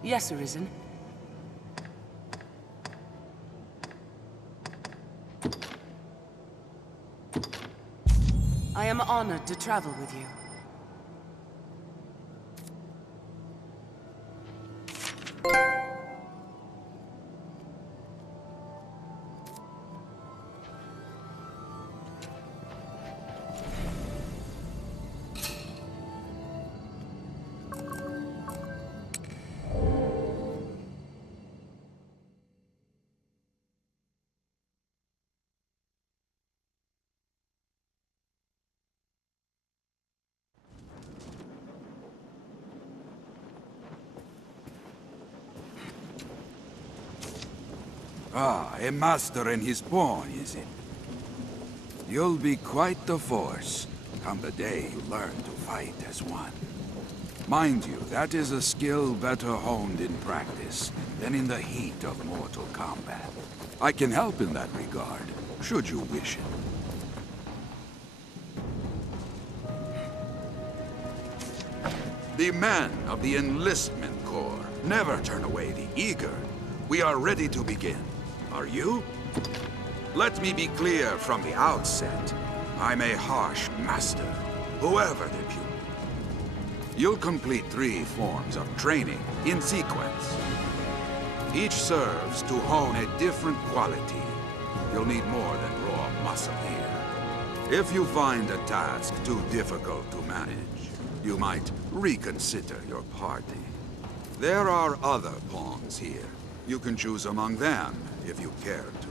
Yes, Arisen. I am honored to travel with you. Ah, a master and his pawn, is it? You'll be quite the force, come the day you learn to fight as one. Mind you, that is a skill better honed in practice than in the heat of mortal combat. I can help in that regard, should you wish it. The men of the Enlistment Corps never turn away the eager. We are ready to begin. Are you? Let me be clear from the outset. I'm a harsh master, whoever the pupil. You'll complete 3 forms of training in sequence. Each serves to hone a different quality. You'll need more than raw muscle here. If you find a task too difficult to manage, you might reconsider your party. There are other pawns here. You can choose among them if you care to.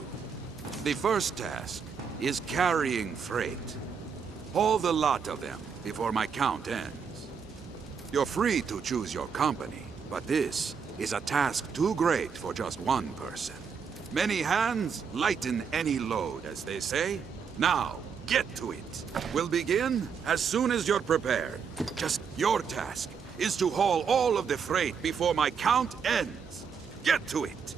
The first task is carrying freight. Haul the lot of them before my count ends. You're free to choose your company, but this is a task too great for just one person. Many hands lighten any load, as they say. Now, get to it. We'll begin as soon as you're prepared. Just your task is to haul all of the freight before my count ends. Get to it!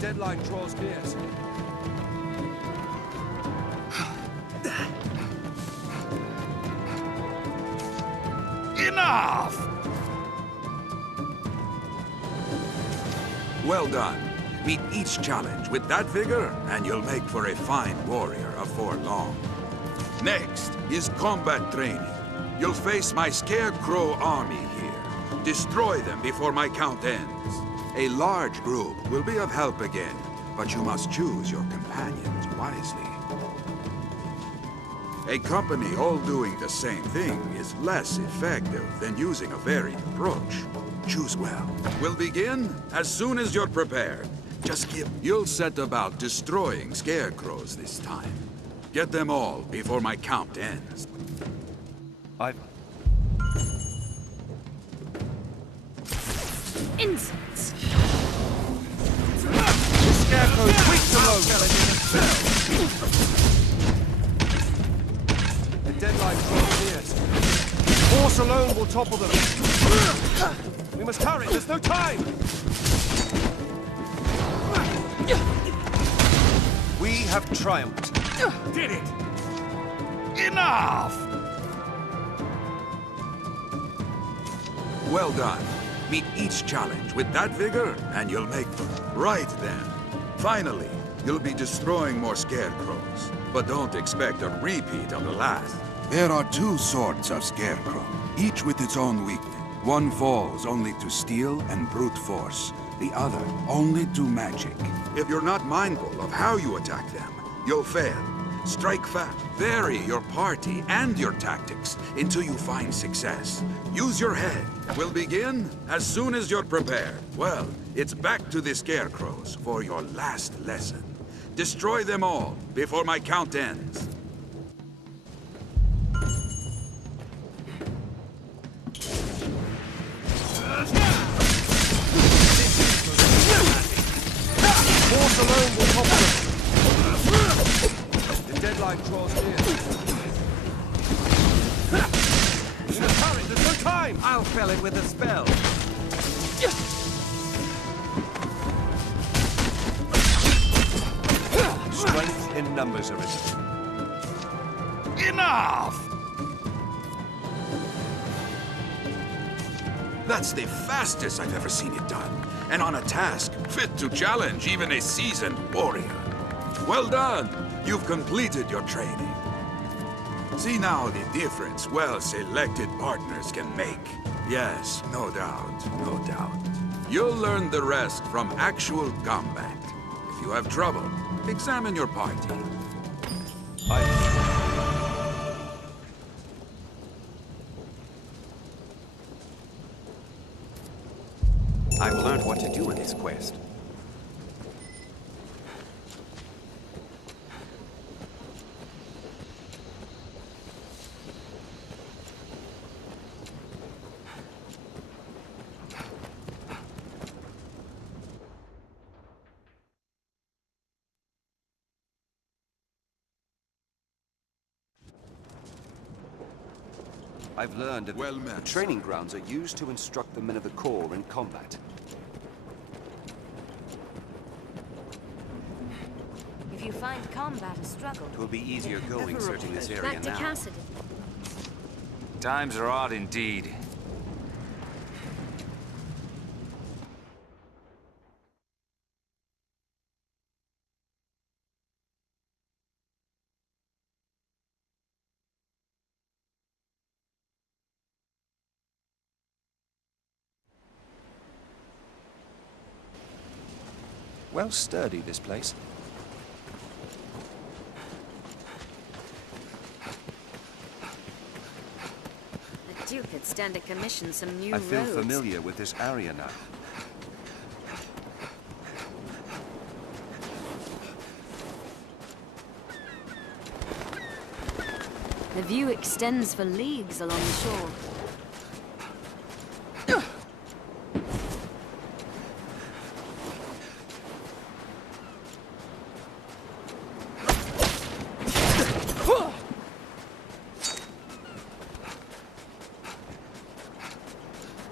Deadline draws near. Enough! Well done. Meet each challenge with that vigor, and you'll make for a fine warrior afore long. Next is combat training. You'll face my Scarecrow army here. Destroy them before my count ends. A large group will be of help again, but you must choose your companions wisely. A company all doing the same thing is less effective than using a varied approach. Choose well. We'll begin as soon as you're prepared. You'll set about destroying scarecrows this time. Get them all before my count ends. Insults! Scarecrow, quick to load! The deadline draws near. Force alone will topple them. We must hurry, there's no time! We have triumphed. Did it! Enough! Well done. Meet each challenge with that vigor, and you'll make them. Right then. Finally, you'll be destroying more scarecrows. But don't expect a repeat of the last. There are two sorts of scarecrow, each with its own weakness. One falls only to steel and brute force, the other only to magic. If you're not mindful of how you attack them, you'll fail. Strike fast. Vary your party and your tactics until you find success. Use your head. We'll begin as soon as you're prepared. Well, it's back to the scarecrows for your last lesson. Destroy them all before my count ends. Force alone will topple them. The deadline draws near. We must hurry, there's no time! I'll fell it with a spell. Strength in numbers, Arisen. Enough! That's the fastest I've ever seen it done. And on a task fit to challenge even a seasoned warrior. Well done! You've completed your training. See now the difference well-selected partners can make. Yes, no doubt, no doubt. You'll learn the rest from actual combat. If you have trouble, examine your party. I've learned what to do in this quest. I've learned that Well the met, training grounds are used to instruct the men of the Corps in combat. If you find combat a struggle, It will be easier going searching this area back to now. Cassidy. Times are odd indeed. Well sturdy, this place. The Duke could stand to commission some new I feel roads. familiar with this area now. The view extends for leagues along the shore.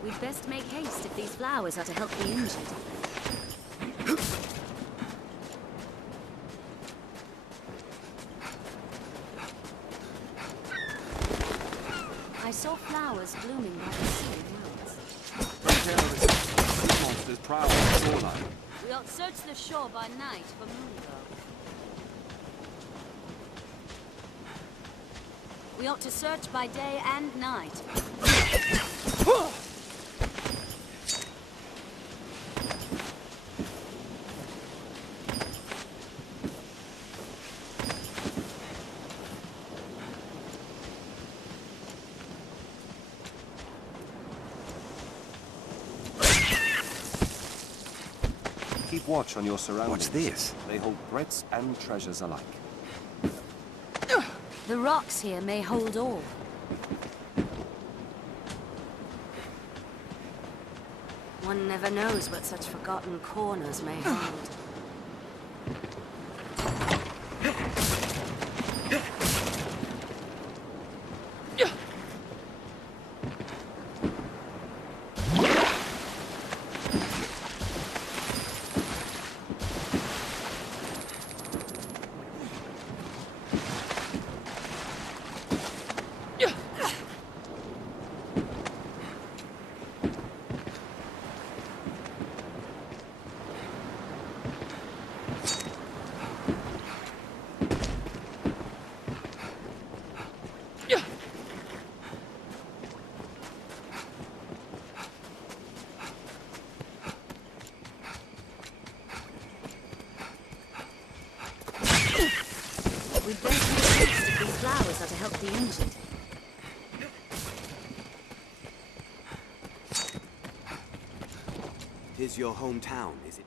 We'd best make haste if these flowers are to help the injured. I saw flowers blooming by the sea once. These monsters prowl on the shoreline. We ought search the shore by night for moonglow. We ought to search by day and night. Keep watch on your surroundings. What's this? They hold threats and treasures alike. The rocks here may hold all. One never knows what such forgotten corners may hold. use it. Tis your hometown, is it?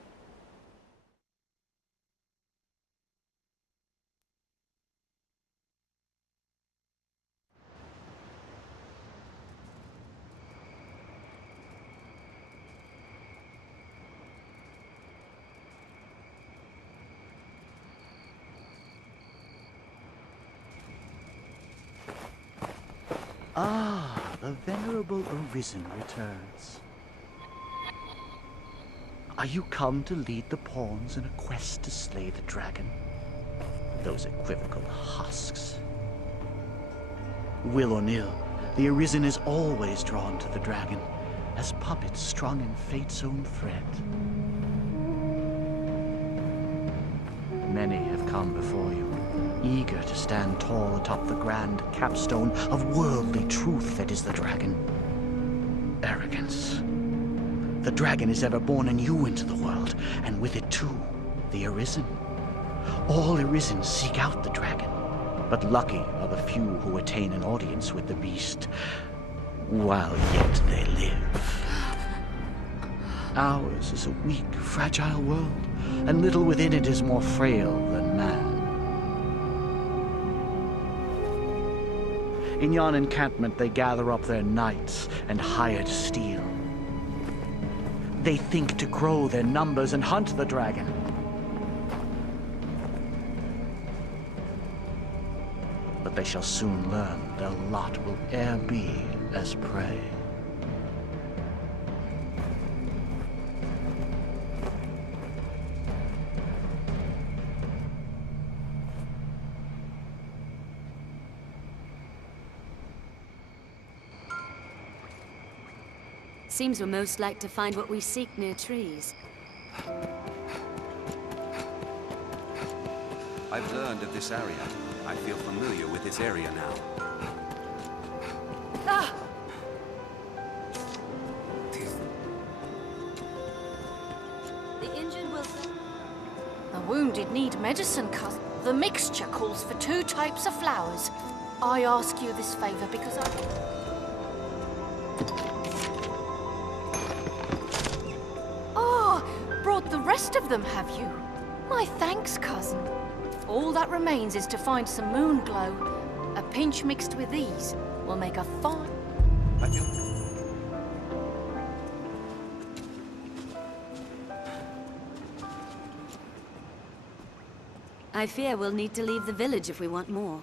Ah, the venerable Arisen returns. Are you come to lead the pawns in a quest to slay the dragon? Those equivocal husks. Will or nill, the Arisen is always drawn to the dragon, as puppets strung in fate's own thread. Many have come before you, eager to stand tall atop the grand capstone of worldly truth that is the dragon. Arrogance. The dragon is ever born anew into the world, and with it too, the Arisen. All Arisen seek out the dragon, but lucky are the few who attain an audience with the beast, while yet they live. Ours is a weak, fragile world, and little within it is more frail than man. In yon encampment they gather up their knights and hired steel. They think to grow their numbers and hunt the dragon. But they shall soon learn their lot will e'er be as prey. Seems we're most like to find what we seek near trees. I've learned of this area. I feel familiar with this area now. Ah! The injured will... The wounded need medicine, cousin. The mixture calls for 2 types of flowers. I ask you this favor because brought the rest of them, have you? My thanks, cousin. All that remains is to find some moon glow. A pinch mixed with these will make a fine... I fear we'll need to leave the village if we want more.